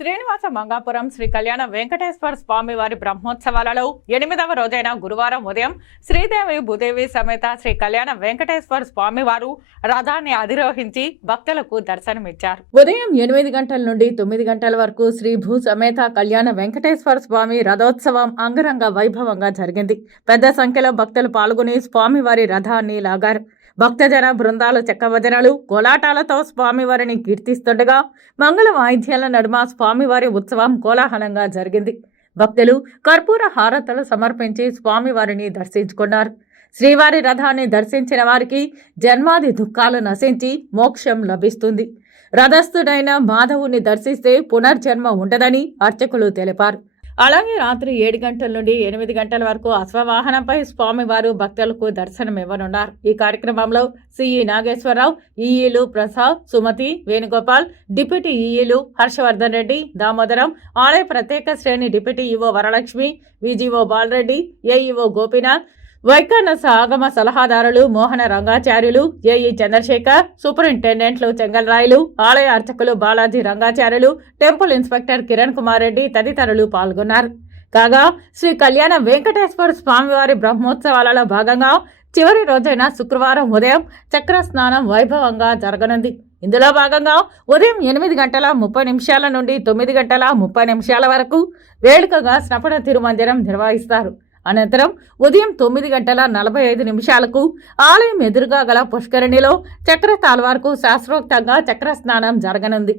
శ్రీనివాస మంగాపురం శ్రీ కళ్యాణ వెంకటేశ్వర స్వామి వారి బ్రహ్మోత్సవాలలో ఎనిమిదవ రోజైన గురువారం ఉదయం శ్రీదేవి భూదేవి సమేత శ్రీ కళ్యాణ వెంకటేశ్వర స్వామి వారు రథాన్ని అధిరోహించి భక్తులకు దర్శనమిచ్చారు. ఉదయం ఎనిమిది గంటల నుండి తొమ్మిది గంటల వరకు శ్రీ భూ సమేత కళ్యాణ వెంకటేశ్వర స్వామి రథోత్సవం అంగరంగ వైభవంగా జరిగింది. పెద్ద సంఖ్యలో భక్తులు పాల్గొని స్వామివారి రథాన్ని లాగారు. భక్తజన బృందాలు చెక్కభజనలు కోలాటాలతో స్వామివారిని కీర్తిస్తుండగా మంగళ వాయిద్యాల నడుమ స్వామివారి ఉత్సవం కోలాహలంగా జరిగింది. భక్తులు కర్పూర హారతలు సమర్పించి స్వామివారిని దర్శించుకున్నారు. శ్రీవారి రథాన్ని దర్శించిన వారికి జన్మాది దుఃఖాలు నశించి మోక్షం లభిస్తుంది. రథస్థుడైన మాధవుని దర్శిస్తే పునర్జన్మ ఉండదని అర్చకులు తెలిపారు. అలాగే రాత్రి ఏడు గంటల నుండి ఎనిమిది గంటల వరకు అశ్వవాహనంపై స్వామివారు భక్తులకు దర్శనం ఇవ్వనున్నారు ఈ కార్యక్రమంలో సిఈ నాగేశ్వరరావు ఈఈలు ప్రసాద్ సుమతి వేణుగోపాల్ డిప్యూటీ ఈఈలు హర్షవర్ధన్ రెడ్డి దామోదరం ఆలయ ప్రత్యేక శ్రేణి deputy EO Varalakshmi VGO Balareddy AEO Gopinath Vaikhanasa ఆగమ సలహాదారులు మోహన రంగాచార్యులు ఏఈ చంద్రశేఖర్ సూపరింటెండెంట్లు చెంగల్రాయలు ఆలయ అర్చకులు బాలాజీ రంగాచార్యులు టెంపుల్ ఇన్స్పెక్టర్ కిరణ్ కుమార్ రెడ్డి తదితరులు పాల్గొన్నారు. కాగా శ్రీ కళ్యాణ వెంకటేశ్వర స్వామివారి బ్రహ్మోత్సవాలలో భాగంగా చివరి రోజైన శుక్రవారం ఉదయం చక్ర స్నానం వైభవంగా జరగనుంది. ఇందులో భాగంగా ఉదయం ఎనిమిది గంటల ముప్పై నిమిషాల నుండి తొమ్మిది గంటల ముప్పై నిమిషాల వరకు వేడుకగా స్నపన తిరుమందిరం నిర్వహిస్తారు. అనంతరం ఉదయం తొమ్మిది గంటల నలభై ఐదు నిమిషాలకు ఆలయం ఎదురుగా గల పుష్కరిణిలో చక్ర తాల్వార్కు శాస్త్రోక్తంగా చక్ర స్నానం జరగనుంది.